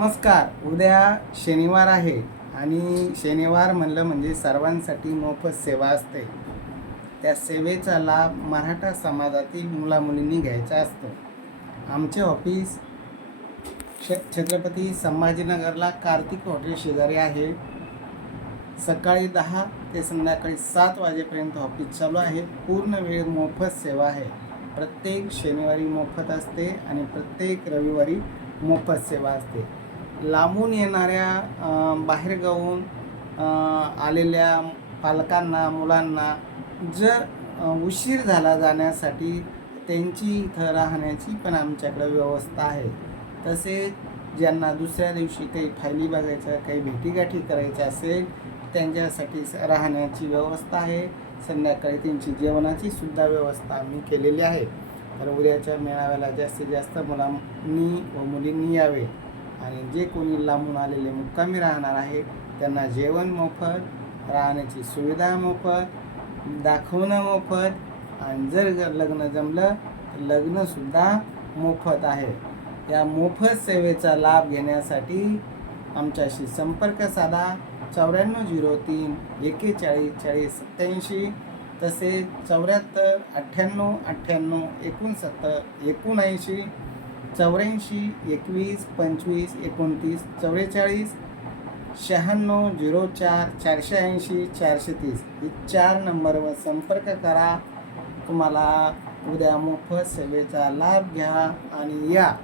नमस्कार. उद्या शनिवार आहे आणि शनिवार म्हणलं म्हणजे सर्वांसाठी मोफत सेवा असते. त्या सेवेचा लाभ मराठा समाजातील मुलामुलींनी घ्यायचा असतो. आमचे ऑफिस छ छत्रपती संभाजीनगरला कार्तिक हॉटेल शेजारी आहे. सकाळी दहा ते संध्याकाळी सात वाजेपर्यंत ऑफिस चालू आहे. पूर्ण वेळ मोफत सेवा आहे. प्रत्येक शनिवारी मोफत असते आणि प्रत्येक रविवारी मोफत सेवा असते. लांबून येणाऱ्या बाहेरगावून आलेल्या पालकांना मुलांना जर उशीर झाला जाण्यासाठी त्यांची इथं राहण्याची पण आमच्याकडं व्यवस्था आहे. तसेच ज्यांना दुसऱ्या दिवशी काही फायली बघायच्या काही भेटीगाठी करायच्या असेल त्यांच्यासाठी स- राहण्याची व्यवस्था आहे. संध्याकाळी त्यांची जेवणाची सुद्धा व्यवस्था आम्ही केलेली आहे. तर उद्याच्या मेळाव्याला जास्तीत जास्त मुलांनी व मुलींनी यावे. आणि जे कोणी लांबून आलेले मुक्कामी राहणार आहे त्यांना जेवण मोफत राहण्याची सुविधा मोफत दाखवणं मोफत आणि जर लग्न जमलं तर लग्नसुद्धा मोफत आहे. या मोफत सेवेचा लाभ घेण्यासाठी आमच्याशी संपर्क साधा. चौऱ्याण्णव झिरो तीन एकेचाळीस चाळीस सत्याऐंशी तसेच चौऱ्याहत्तर अठ्ठ्याण्णव अठ्ठ्याण्णव एकोणसत्तर एकोणऐंशी चौऱ्याऐंशी एकवीस पंचवीस एकोणतीस चव्वेचाळीस शहाण्णव झिरो चार चारशे ऐंशी चारशे तीस. ही चार नंबरवर संपर्क करा. तुम्हाला उद्या मोफत सेवेचा लाभ घ्या आणि या.